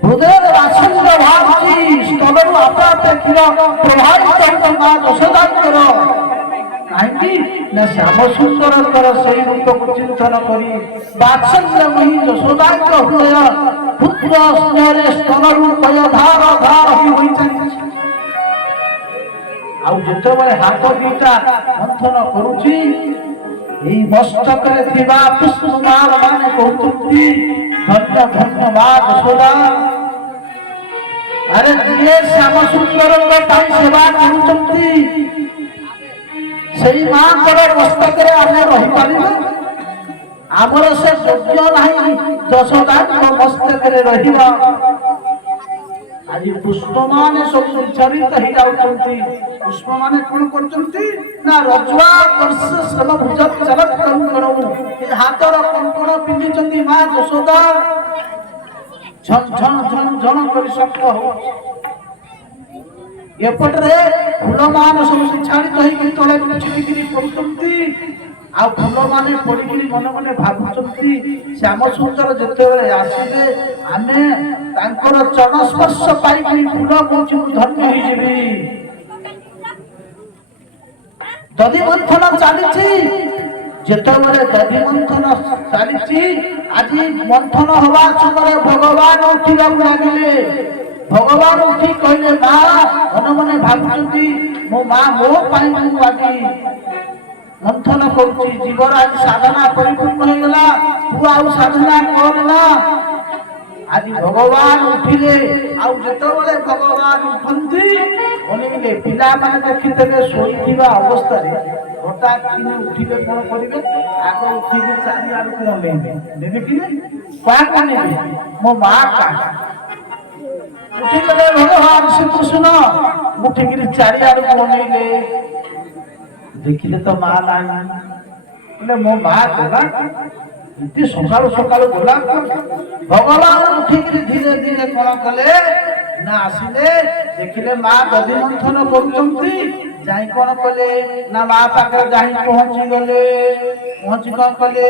हृदय वात्सल्य भावची स्तनरु आपे आपे क्षीर प्रवाहित होता मां यशोदांकर काहेकि ना श्याम सुंदरकर सेही रूप को चिंतन करी वात्सल्यमयी यशोदांकर हृदय पुत्र स्नेह स्तनरु पय धार धार होई चली आउ जेतेबेले हाथ दुईटा मंथन करुची एई मस्तक रे थिबा पुष्पमाल माने कहउचंती धन्य धन्यवाद यशोदा अरे जे श्याम सुंदर को पाई सेवा करुचंती सेई मां कर मस्तक रे आमे रहि पारिबा आमर से योग्य नाही यशोदा को मस्तक रे रहिबा आज पुष्प माने सब चरित ही जाउचंती पुष्प माने कोन करचंती ना रजुआ वर्ष श्रम भुजत चलत करू करू इ हातर कंकण पिंधिचंती मां यशोदा झन झन झन झन करि शब्द हो एपटरे फूल मान सब छाड़ित होई कि तळे छिटिकिरी पड़ुचंती आ फूल माने पड़िकिरी मन मने भाबुचंती श्याम सुंदर जेतेबेले आसीबे आमे तांकर चरण स्पर्श पाई फूल कोछि धन्य होई जेबी दधि मंथन चली ଯେତେବେଳେ ଦଧି ମନ୍ଥନ ଚାଲିଛି, ଆଜି ମନ୍ଥନ ହବା ସମୟରେ ଭଗବାନ ଉଠିବାକୁ ଲାଗିଲେ। ଭଗବାନ ଉଠି କହିଲେ, ମା ମନେ ମନେ ଭାବୁଛନ୍ତି ମୋ ମା ମୋ ପାଇଁ ମୁଁ ଆଜି ମନ୍ଥନ କରୁଛି, ଜୀବର ଆଜି ସାଧନା ପରିପୂର୍ଣ୍ଣ ହେଇଗଲା, ତୁ ଆଉ ସାଧନା କର ନା। ଆଜି ଭଗବାନ ଉଠିଲେ। ଆଉ ଯେତେବେଳେ ଭଗବାନ ଉଠନ୍ତି ଅନେଇଲେ, ପିଲାମାନେ ଦେଖିଥିବେ ଶୋଇଥିବା ଅବସ୍ଥାରେ ହଠାତ୍ କିନି ଉଠିବେ, କଣ କରିବେ? ଆଗ ଉଠିକି ଚାରିଆଡକୁ ଅନେଇବେ। ଦେଖିଲେ କାହାକୁ ଅନେଇବେ? ମୋ ମା କାହା ଉଠିଗଲେ ଭଗବାନ ଶ୍ରୀକୃଷ୍ଣ ଉଠିକିରି ଚାରିଆଡକୁ ଅନେଇଲେ, ଦେଖିଲେ ତ ମା ନାହିଁ। କହିଲେ ମୋ ମା ଗଲା, ଏତେ ସକାଳୁ ସକାଳୁ ଗଲା। ଭଗବାନ ଉଠିକିରି ଧୀରେ ଧୀରେ କଣ କଲେ ନା ଆସିଲେ, ଦେଖିଲେ ମା ଦଧି ମନ୍ଥନ କରୁଛନ୍ତି। ଯାଇ କଣ କଲେ ନା ମା ପାଖରେ ଯାଇ ପହଞ୍ଚି ଗଲେ। ପହଞ୍ଚି କଣ କଲେ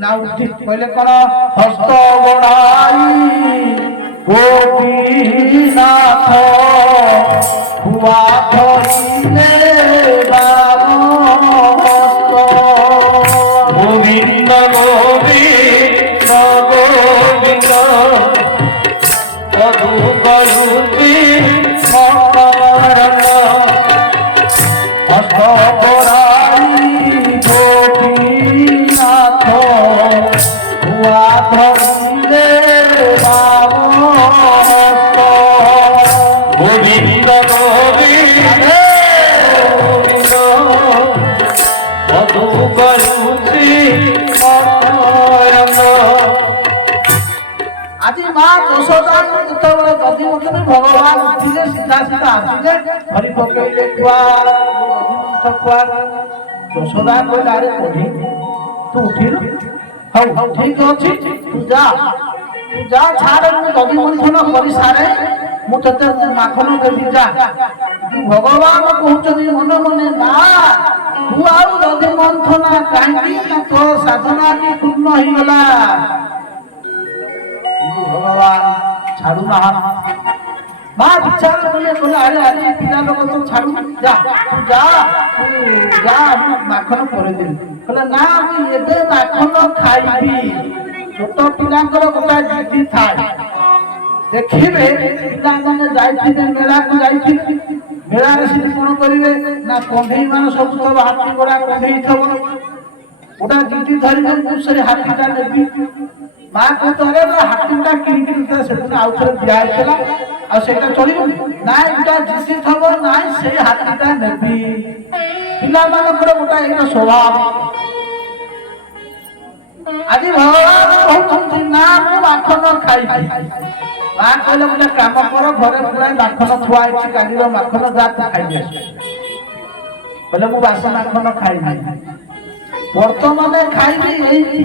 ନା ଉଠି କହିଲେ କଣ, ହସ୍ତ ବଢାଇ ଗୋପୀନାଥ ହୁଆ ଧରିଲେ ବାମ ହସ୍ତ। গোবিন্দ গোবিন্দ গোবিন্দ মধু গরুতি মকরন্দ হস্ত বড়াই গোপীনাথ হুয়া ধরিলে বাম হস্ত। গোবিন্দ গোবিন্দ গোবিন্দ মধু গরুতি মকরন্দ। আজি মা যশোদা যেତେବେଳେ ଦଧି ମନ୍ଥନ ଭଗବାନ ଉଠିଲେ, ସିଧା ସିଧା ଆସିଲେ, ଧରି ପକେଇଲେ କୁଆର କୁଆର। ଯଶୋଦା କହିଲେ, ଆରେ କୋଠି ତୁ ଉଠିଲୁ? ହଉ ଠିକ ଅଛି, ତୁ ଯା ଛାଡ, ମୁଁ ଦଧି ମନ୍ଥନ କରି ସାରେ, ମୁଁ ତତେ ମାଖନ ଦେବି, ଯା। ଭଗବାନ କହୁଛନ୍ତି ମନେ ମନେ, ମା ତୁ ଆଉ ଦଧି ମନ୍ଥନ କାହିଁକି? ତୋ ସାଧନା ବି ପୂର୍ଣ୍ଣ ହେଇଗଲା। ଭଗବାନ ଛାଡୁନାହାନ୍ତି। ମା ବିଚାର କଲେ, କହିଲେ ଆରେ ଆରେ ପିଲା ଲୋକ ତ ଛାଡୁ, ଯା ମୁଁ ମାଖନ କରିଦେବି। କହିଲେ ନା, ମୁଁ ଏବେ ମାଖନ ଖାଇବି। ଛୋଟ ପିଲାଙ୍କର ଗୋଟେ ଜିଦି ଥାଏ। ଦେଖିବେ ପିଲାମାନେ ଯାଇଥିବେ, ମେଳାକୁ ଯାଇଥିବେ, ମେଳାରେ ସେଠି କଣ କରିବେ ନା କଣ୍ଢେଇ ମାନେ ସବୁ ଥବ, ହାତୀ ଗୋଡା କଣ୍ଢେଇ ଥବ। ଗୋଟା ଜିଦି ଧରିବେ, ମୁଁ ସେ ହାତୀଟା ନେବି। ମା କହୁଥିଲେ ହାତୀଟା କିଣିକିରି ସେଦିନ ଆଉ ଥରେ ଦିଆ ହେଇଥିଲା, ଆଉ ସେଇଟା ଚଳିବ ନାଇଁ, ଏଇଟା ଜିଦି ଥବ, ନାଇଁ ସେଇ ହାତୀଟା ନେବି। ପିଲାମାନଙ୍କର ଗୋଟେ ଏଇଟା ସ୍ୱଭାବ। ଆଜି ଭଗବାନ କହୁଛନ୍ତି ନା, ମୁଁ ମାଖନ ଖାଇବି। ମା କହିଲେ ଗୋଟେ କାମ କର, ଘରେ ପୁରା ମାଖନ ଥୁଆ ହେଇଛି, ଗାଡିର ମାଖନ, ଯା ତୁ ଖାଇବି ଆସ। କହିଲେ ମୁଁ ବାସି ମାଖନ ଖାଇବି, ବର୍ତ୍ତମାନ ଖାଇବି ଏଇଠି।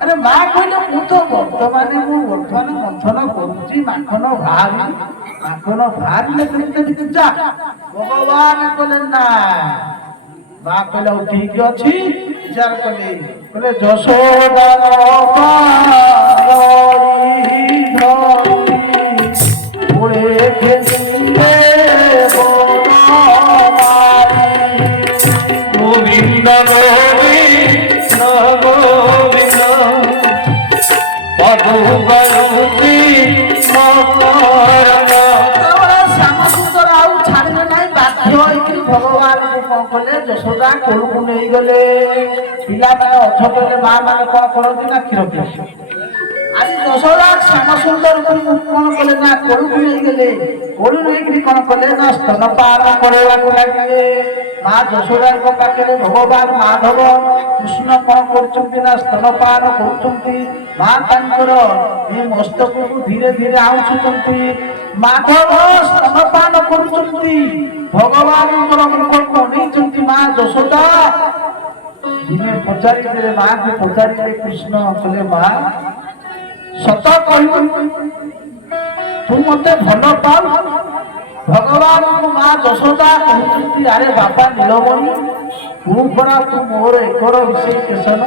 ଆରେ ମା କହିଲେ ମୁଁ ତ ବର୍ତ୍ତମାନ ମନ୍ଥନ କରୁଛି, ମାଖନ ବାହାରିଲେ କେମିତି ଯା। ଭଗବାନ କହିଲେ ନା। ମା କହିଲେ ଆଉ ଠିକ ଅଛି, ବିଚାର କଲେ, କହିଲେ ଯଶୋଦାର গোবিন্দ গোবিন্দ গোবিন্দ মধু গরুতি মকরন্দ। ଶ୍ୟାମସୁନ୍ଦର ଆଉ ଛାଡ଼ିଲେ ନାହିଁ, ବାଧ୍ୟ ହେଇକି ଭଗବାନ କଣ କଲେ, ଯଶୋଦା କୋଳକୁ ନେଇଗଲେ। ପିଲାମାନେ ଅଥକରେ ମା ମାନେ କଣ କରନ୍ତି ନା କ୍ଷୀର ପିଅନ୍ତି। ଆଜି ଯଶୋଦା ଶ୍ୟାମସୁନ୍ଦରଙ୍କୁ କଣ କଲେ ନା କୋଳକୁ ନେଇଗଲେ। କୋଳୁ ନେଇକିରି କଣ କଲେ ନା ସ୍ତନପାନ କରିବାକୁ ଲାଗିଲେ। ମା ଯଶୋଦାଙ୍କ ପାଖରେ ଭଗବାନ ମାଧବ କୃଷ୍ଣ କଣ କରୁଛନ୍ତି ନା ସ୍ତନପାନ କରୁଛନ୍ତି। ମା ତାଙ୍କର ଏ ମସ୍ତକକୁ ଧୀରେ ଧୀରେ ଆଉଁଛୁଛନ୍ତି। ମାଧବ ସ୍ତନପାନ କରୁଛନ୍ତି, ଭଗବାନଙ୍କର ମୁଖକୁ ଅନେଇଛନ୍ତି ମା ଯଶୋଦା। ଦିନେ ପଚାରିଥିଲେ, ମାଙ୍କୁ ପଚାରିଲେ କୃଷ୍ଣ, କହିଲେ ମା ସତ କହିବୁ, ତୁ ମତେ ଭଲ ପାଉ? ଭଗବାନଙ୍କୁ ମା ଯଶୋଦା କହୁଛନ୍ତି, ଆରେ ବାପା ନୀଳମଣି, ତୁ ପରା ତୁ ମୋର ଏକର ବିଷୟ କେଶନ,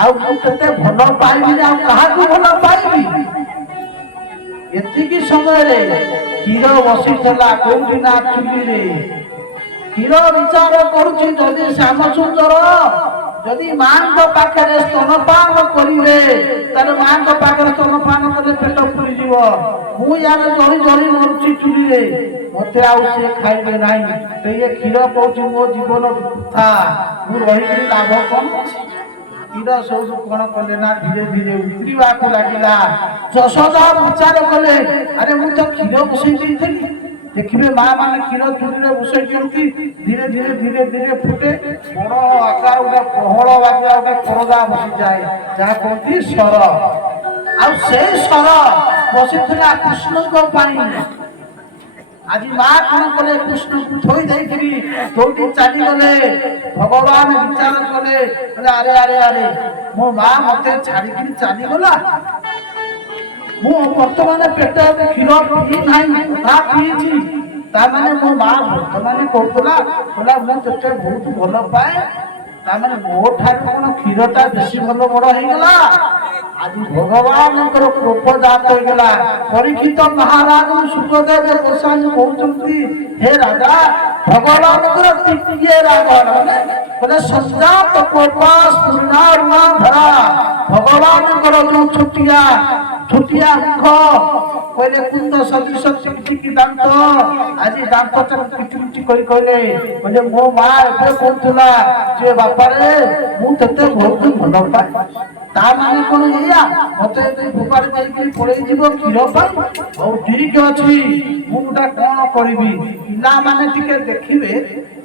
ଆଉ ମୁଁ ତତେ ଭଲ ପାଇବିନି, ଆଉ କାହାକୁ ଭଲ ପାଇବି? ଏତିକି ସମୟରେ କ୍ଷୀର ବସିଥିଲା କୋଉଠି ନା ଚୁଲିରେ। କ୍ଷୀର ବିଚାର କରୁଛି ଯଦି ଶ୍ୟାମସୁନ୍ଦର ଯଦି ମାଙ୍କ ପାଖରେ ସ୍ତନପାନ କରିବେ ତାହେଲେ ମାଙ୍କ ପାଖରେ ସ୍ତନପାନ କଲେ ପେଟ ପୁରିଯିବ। ମୁଁ ୟାର ଜଳି ଜଳି ମରୁଛି ଚୁଲିରେ, ମତେ ଆଉ ସେ ଖାଇବେ ନାହିଁ। ସେଇ କ୍ଷୀର କହୁଛି ମୋ ଜୀବନ ବୃଥା, ମୁଁ ରହିକି ଲାଭ କଣ? କ୍ଷୀର ସବୁ କଣ କଲେ ନା ଧୀରେ ଧୀରେ ଉତରିବାକୁ ଲାଗିଲା। ଯଶୋଦା ବିଚାର କଲେ ଆରେ ମୁଁ ତ କ୍ଷୀର ବସେଇ ଦେଇଥିଲି। ଦେଖିବେ ମା ମାନେ କ୍ଷୀର ଚୁଲିରେ ବସେଇ ଦିଅନ୍ତି, ଧୀରେ ଧୀରେ ଧୀରେ ଧୀରେ ଫୁଟେ, ବଡ ଆକାର ଗୋଟେ ବହଳ ବାଗିଆ ଗୋଟେ ପରଦା ବସିଯାଏ, ଯାହା କୁହନ୍ତି ସର। ଆଉ ସେଇ ସର ବସିଥିଲା କୃଷ୍ଣଙ୍କ ପାଇଁ। ଆଜି ମା କଣ କଲେ? କୃଷ୍ଣଙ୍କୁ ଥୋଇ ଦେଇକିରି ଦୌଡ଼ି ଚାଲିଗଲେ। ଭଗବାନ ବିଚାର କଲେ ଆରେ ଆରେ ଆରେ ମୋ ମା ମତେ ଛାଡିକିରି ଚାଲିଗଲା। ମୁଁ ବର୍ତ୍ତମାନ ପେଟରେ କ୍ଷୀର ପିଇ ନାହିଁ, ତା ପିଇଛି। ତାମାନେ ମୋ ମା ବର୍ତ୍ତମାନ କହୁଥିଲା ମୁଁ ତତେ ବହୁତ ଭଲ ପାଏ, ତାମାନେ ମୋ ଠାରୁ କଣ କ୍ଷୀରଟା ବେଶୀ ଭଲ ବଡ ହେଇଗଲା? ଆଜି ଭଗବାନଙ୍କର କୋପ ଜାତ ହେଇଗଲା। ପରୀକ୍ଷିତ ମହାରାଜ ସୁଖଦେବ ଗୋସ୍ୱାମୀ କହୁଛନ୍ତି ହେ ରାଜା, ଭଗବାନଙ୍କର ଟିକିଏ ରାଗ ମାନେ ସଂଜାତ କୋପା ସ୍ଫୁର୍ଣ୍ଣାରୁଣା ଧରା। ଭଗବାନଙ୍କର ଯୋଉ ଛୋଟିଆ ଛୋଟିଆ ମୁଖ, କହିଲେ କୁନ୍ଦ ସଦୃଶ ଚିକିଚିକି ଦାନ୍ତ, ଆଜି ଦାନ୍ତଟା କିଚିକିଚି କରି କହିଲେ ମୋ ମା ଏବେ କହୁଥିଲା ଯେ ବାପାରେ ମୁଁ ତତେ ବହୁତ ଭଲ ପାଏ। ତା ମାନେ କଣ ଏଇଆ ମତେ ଫୋପାଡ଼ି ଦେଇକିରି ପଳେଇ ଯିବ କ୍ଷୀର ପାଇଁ? ହଉ ଠିକ ଅଛି, ମୁଁ ଗୋଟା କଣ କରିବି? ପିଲାମାନେ ଟିକେ ଦେଖିବେ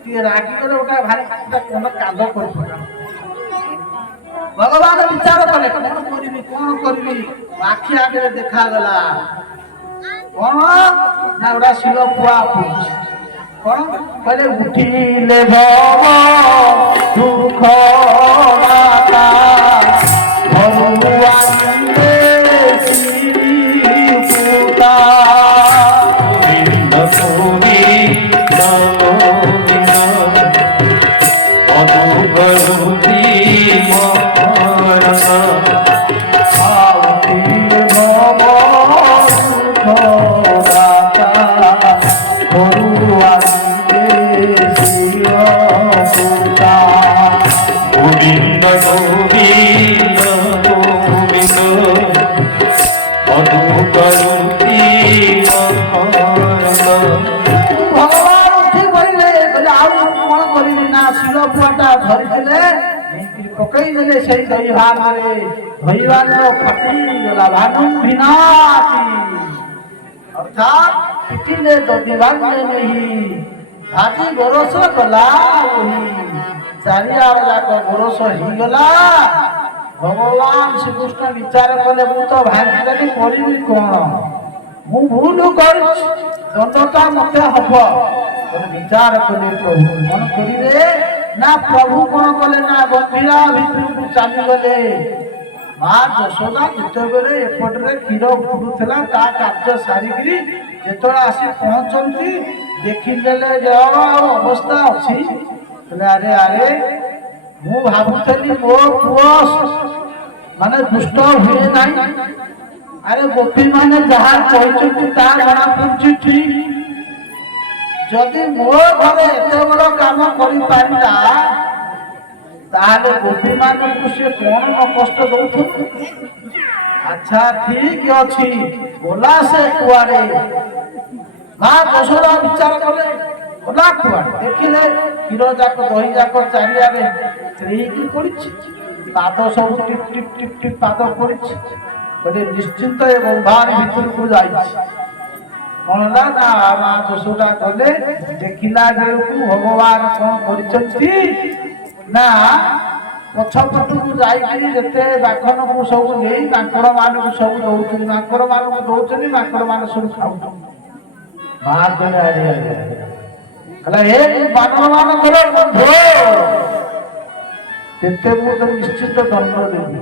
ଟିକେ ରାଗିଗଲେ ଗୋଟେ ଭାରି କଣ କାଣ୍ଡ କରିପକା। ଭଗବାନ ବିଚାର କଲେ କଣ କରିବି କଣ କରିବି? ଆଖି ଆଗରେ ଦେଖାଗଲା କଣ ନା ଗୋଟା ଶିଳ ପୁଆ ପଡୁଛି। କଣ କହିଲେ? ଉଠିଲେ ଭବ ଦୁଃଖ ଦାତା, ଘରୁ ଆଣିଲେ ଶ୍ରୀପୁତା। গোবিন্দ গোবিন্দ গোবিন্দ অনুভূতি মরণ। উঠিলে ভব দুঃখ দাতা, ঘরু আনিলে শ্রীপুতা। গোবিন্দ গোবিন্দ গোবিন্দ অনুকরুতি মরণ। ভগবান উঠি পড়িলে ଆଉ କଣ କରିବି ନା ଶିଳ ପୁଆଟା ଧରିଥିଲେ ପକେଇ ଦେଲେ ସେଇ ଦହି ଭାଗରେ। ଦହି ଭାଗ ଫାଟିଗଲା ଭାନୁ ବିନାତି, ଅର୍ଥାତ ପିଟିଲେ ଦହି ଭାଗରେ ନେହି ଭାଜି ଗୋରସ ଗଲା ଓହି। ଚାରିଆଡ ଯାକ ଗୋରସ ହେଇଗଲା। ଭଗବାନ ଶ୍ରୀକୃଷ୍ଣ ବିଚାର କଲେ ମୁଁ ତ ଭାଙ୍ଗିଦେଲି, କରିବି କଣ? ମୁଁ ଭୁଲ କରିଛି, ଦଣ୍ଡଟା ମତେ ହବ। ବିଚାର କଲେ ପ୍ରଭୁ କଣ କରିବେ ନା ପ୍ରଭୁ କଣ କଲେ ନା ଗମ୍ଭୀରା ଭିତରକୁ ଚାଲିଗଲେ। ମା ଯଶୋଦା ଯେତେବେଳେ ଏପଟରେ କ୍ଷୀର ଫୁଟୁଥିଲା ତା କାର୍ଯ୍ୟ ସାରିକିରି ଯେତେବେଳେ ଆସି ପହଞ୍ଚନ୍ତି ଦେଖିଦେଲେ ଯେ ଆଉ ଅବସ୍ଥା ଅଛି। ଆରେ ଆରେ ମୁଁ ଭାବୁଥିଲି ମୋ ପୁଅ ମାନେ ଦୁଷ୍ଟ ହୁଏ ନାହିଁ। ଆରେ ଗୋପୀ ମାନେ ଯାହା କହିଛନ୍ତି ତାହା ଜଣା ପଡୁଛି ଠିକ। ଯଦି ମୋ ଘରେ ଏତେ ବଡ କାମ କରିପାରିଲା ତାହେଲେ ଗୋପୀ ମାନଙ୍କୁ ସେ କଣ ନ କଷ୍ଟ ଦଉଥିବ? ଆଚ୍ଛା ଠିକ ଅଛି, ଗଲା ସେ କୁଆଡେ? ମା ଯଶୋଦା ବିଚାର କଲେ ଗଲା କୁଆଡେ? ଦେଖିଲେ କ୍ଷୀର ଯାକ ଦହି ଯାକ ଚାରିଆଡେ ହେଇକି ପଡିଛି, ପାଦ ସବୁ ଟିପ ଟିପ ଟିପ ଟିପ ପାଦ ପଡିଛି। ଗୋଟେ ନିଶ୍ଚିନ୍ତ ଏ ଗମ୍ଭାର ଭିତରକୁ ଯାଇଛି। କଣ ହେଲା ନା ମା ଯଶୋଦା କଲେ ଦେଖିଲା ବେଳକୁ ଭଗବାନ କଣ କରିଛନ୍ତି ନା ପଛପଟକୁ ଯାଇକି ଯେତେ ବାଘନକୁ ସବୁ ନେଇ ମାଙ୍କଡ ମାନଙ୍କୁ ସବୁ ଦଉଛନ୍ତି, ମାଙ୍କଡ ମାନଙ୍କୁ ଦଉଛନ୍ତି, ମାଙ୍କଡ ମାନେ ସବୁ ଖାଉଛନ୍ତି। ମା କହିଲେ ଆରେ ଆରେ କହିଲା ହେ ବାନର ମାନଙ୍କର ବନ୍ଧୁ, କେତେ ମୁଁ ତ ନିଶ୍ଚିତ ଦଣ୍ଡ ଦେବି।